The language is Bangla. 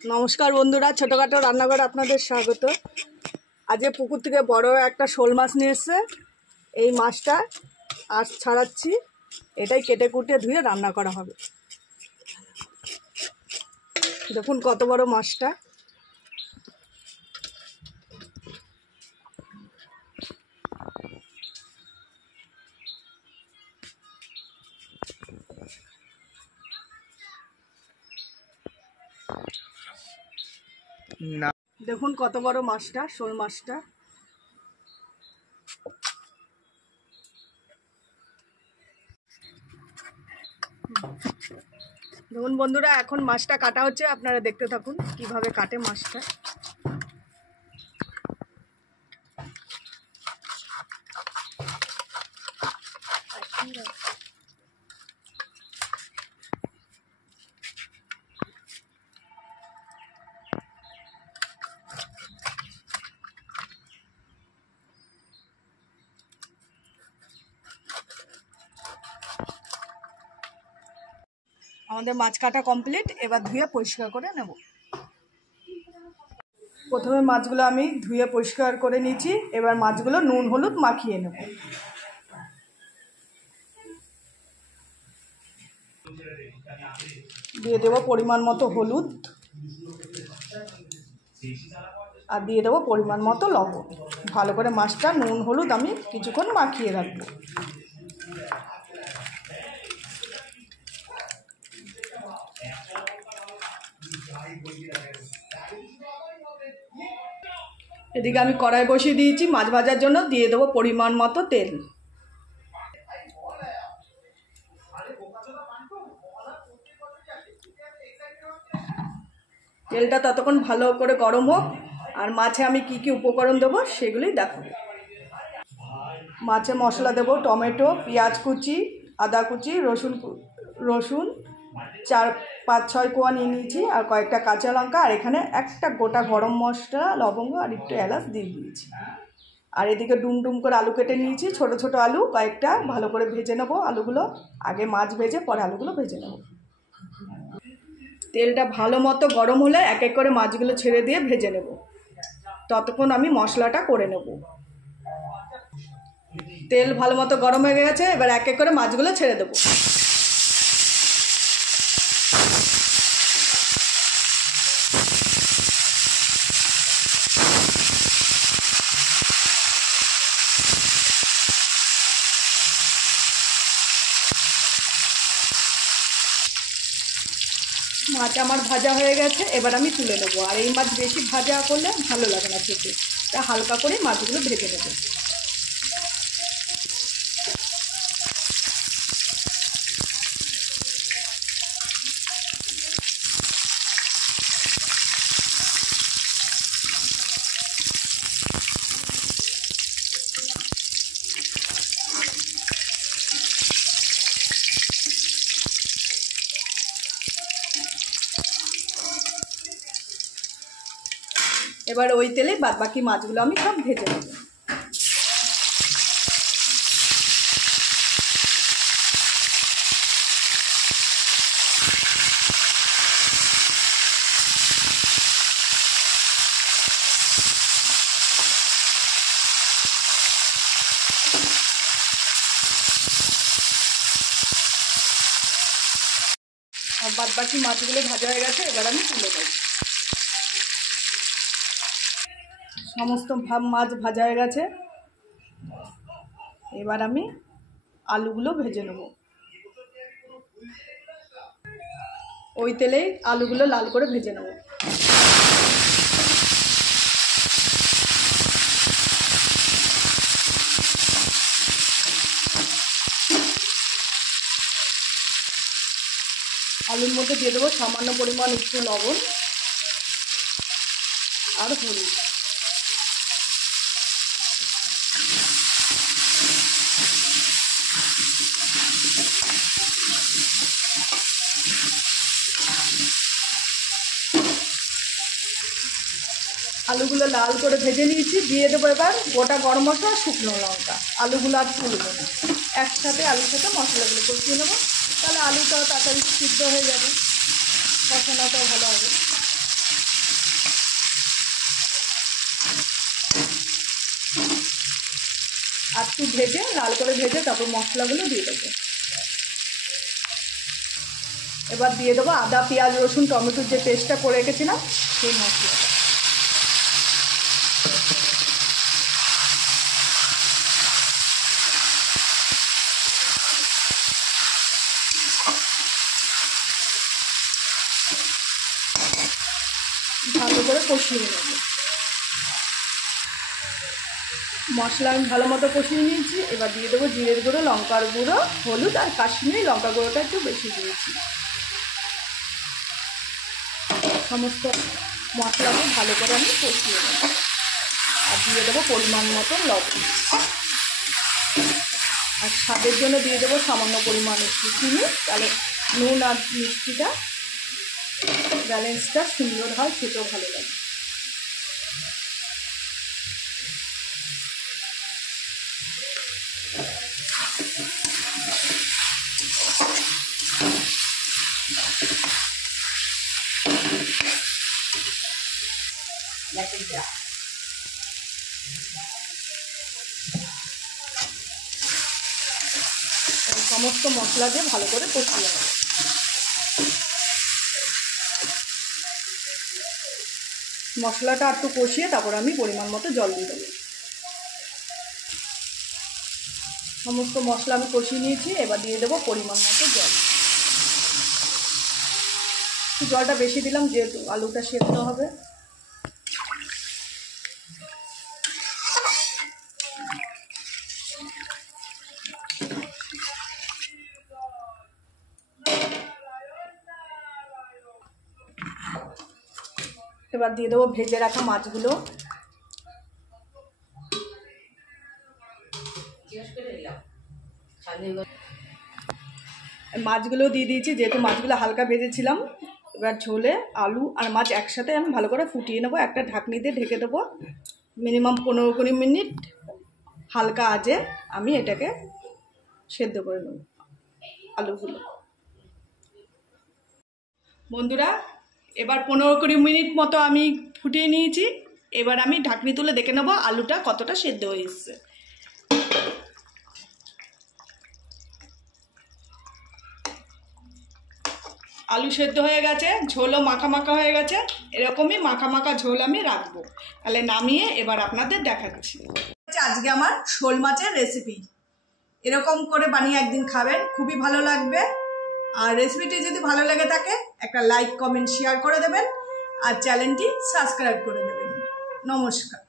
নমস্কার বন্ধুরা, ছোটোখাটো রান্নাঘরে আপনাদের স্বাগত। আজ পুকুর থেকে বড় একটা শোল মাছ নিয়ে এসছে। এই মাছটা আজ ছাড়াচ্ছি, এটাই কেটে কুটে ধুয়ে রান্না করা হবে। দেখুন কত বড় মাছটা। দেখুন কত বড় মাছটা, শোল মাছটা। দেখুন বন্ধুরা, এখন মাছটা কাটা হচ্ছে, আপনারা দেখতে থাকুন কিভাবে কাটে মাছটা। আমাদের মাছ কাটা কমপ্লিট, এবার ধুয়ে পরিষ্কার করে নেব। প্রথমে মাছগুলো আমি ধুয়ে পরিষ্কার করে নিয়েছি, এবার মাছগুলো নুন হলুদ মাখিয়ে নেব। দিয়ে দেবো পরিমাণ মতো হলুদ আর দিয়ে দেবো পরিমাণ মতো লবণ। ভালো করে মাছটা নুন হলুদ আমি কিছুক্ষণ মাখিয়ে রাখবো। এদিকে আমি কড়াই বসিয়ে দিয়েছি মাছ ভাজার জন্য, দিয়ে দেবো পরিমাণ মতো তেল। তেলটা ততক্ষণ ভালো করে গরম হোক, আর মাছে আমি কি কি উপকরণ দেবো সেগুলোই দেখাবো। মাছে মশলা দেবো টমেটো, পেঁয়াজ কুচি, আদা কুচি, রসুন 4-5-6 কোয়া নিয়ে নিয়েছি, আর কয়েকটা কাঁচা লঙ্কা, আর এখানে একটা গোটা গরম মশলা, লবঙ্গ আর একটু এলাচ দিয়ে দিয়েছি। আর এদিকে ডুম করে আলু কেটে নিয়েছি, ছোট ছোট আলু কয়েকটা, ভালো করে ভেজে নেবো আলুগুলো। আগে মাছ ভেজে পরে আলুগুলো ভেজে নেব। তেলটা ভালো মতো গরম হলে এক এক করে মাছগুলো ছেড়ে দিয়ে ভেজে নেব। ততক্ষণ আমি মশলাটা করে নেব। তেল ভালো মতো গরম হয়ে গেছে, এবার এক এক করে মাছগুলো ছেড়ে দেবো। মাছ আমার ভাজা হয়ে গেছে, এবার আমি তুলে নেবো। আর এই মাছ বেশি ভাজা করলে ভালো লাগে না খেতে, তা হালকা করে মাছগুলো ভেজে নেবো। এবার ওই তেলে বাদবাকি মাছগুলো আমি সব ভেজে নেব। আর বাদবাকি মাছগুলো ভাজা হয়ে গেছে, এবার আমি তুলে নেব। সমস্ত মাছ ভাজা হয়ে গেছে, এবার আমি আলুগুলো ভেজে নেব। ওই তেলেই আলুগুলো লাল করে ভেজে নেব। আলুর মধ্যে দিয়ে দেবো সামান্য পরিমাণ একটু লবণ আর হলুদ। আলুগুলো লাল করে ভেজে নিয়েছি, দিয়ে দেবো এবার গোটা গরম মশলা, শুকনো লঙ্কা। আলুগুলো আর তুলব না, একসাথে আলুর সাথে মশলাগুলো কষিয়ে নেবো, তাহলে আলুটাও তাড়াতাড়ি সিদ্ধ হয়ে যাবে, কষানোটাও ভালো হবে। একটু ভেজে লাল করে ভেজে তারপর মশলাগুলো দিয়ে দেবো। এবার দিয়ে দেবো আদা পেঁয়াজ রসুন টমেটোর যে পেস্টটা করে রেখেছিলাম সেই মশলাটা। ভালো করে কষিয়ে নেব। মশলা আমি ভালো মতো কষিয়ে নিয়েছি। এবার দিয়ে দেবো জিরের গুঁড়ো, লঙ্কার গুঁড়ো, হলুদ আর কাশ্মীরি লঙ্কা গুঁড়োটা একটু বেশি দিয়েছি। সমস্ত মশলাকে ভালো করে আমি কষিয়ে নেব। আর দিয়ে দেবো পরিমাণ মতো লবণ। আর স্বাদের জন্য দিয়ে দেবো সামান্য পরিমাণ একটু চিনি, তাহলে নুন আর মিষ্টিটা ব্যালেন্সটা সুন্দর হয়, খেতেও ভালো লাগে। সমস্ত মশলা দিয়ে ভালো করে কষিয়ে নেব। মশলাটা একটু কষিয়ে তারপর আমি পরিমাণ মতো জল দিয়ে দেবো। সমস্ত মশলা আমি কষিয়ে নিয়েছি। এবার দিয়ে দেবো পরিমাণ মতো জল। জলটা বেশি দিলাম যেহেতু আলুটা সেদ্ধ হবে। এবার দিয়ে দেবো ভেজে রাখা মাছগুলো। মাছগুলো দিয়ে দিয়েছি, যেহেতু মাছগুলো হালকা ভেজেছিলাম। এবার ঝোলে আলু আর মাছ একসাথে আমি ভালো করে ফুটিয়ে নেবো। একটা ঢাকনি দিয়ে ঢেকে দেবো। মিনিমাম 15-20 মিনিট হালকা আঁচে আমি এটাকে সেদ্ধ করে নেব আলুগুলো। বন্ধুরা, এবার 15-20 মিনিট মতো আমি ফুটিয়ে নিয়েছি। এবার আমি ঢাকনি তুলে দেখে নেবো আলুটা কতটা সেদ্ধ হয়ে এসছে। আলু সেদ্ধ হয়ে গেছে, ঝোলও মাখা মাখা হয়ে গেছে। এরকমই মাখা মাখা ঝোল আমি রাখবো। তাহলে নামিয়ে এবার আপনাদের দেখাচ্ছি। আজকে আমার শোল মাছের রেসিপি। এরকম করে বানিয়ে একদিন খাবেন, খুবই ভালো লাগবে। আর রেসিপিটি যদি ভালো লেগে থাকে একটা লাইক কমেন্ট শেয়ার করে দেবেন আর চ্যানেলটি সাবস্ক্রাইব করে দেবেন। নমস্কার।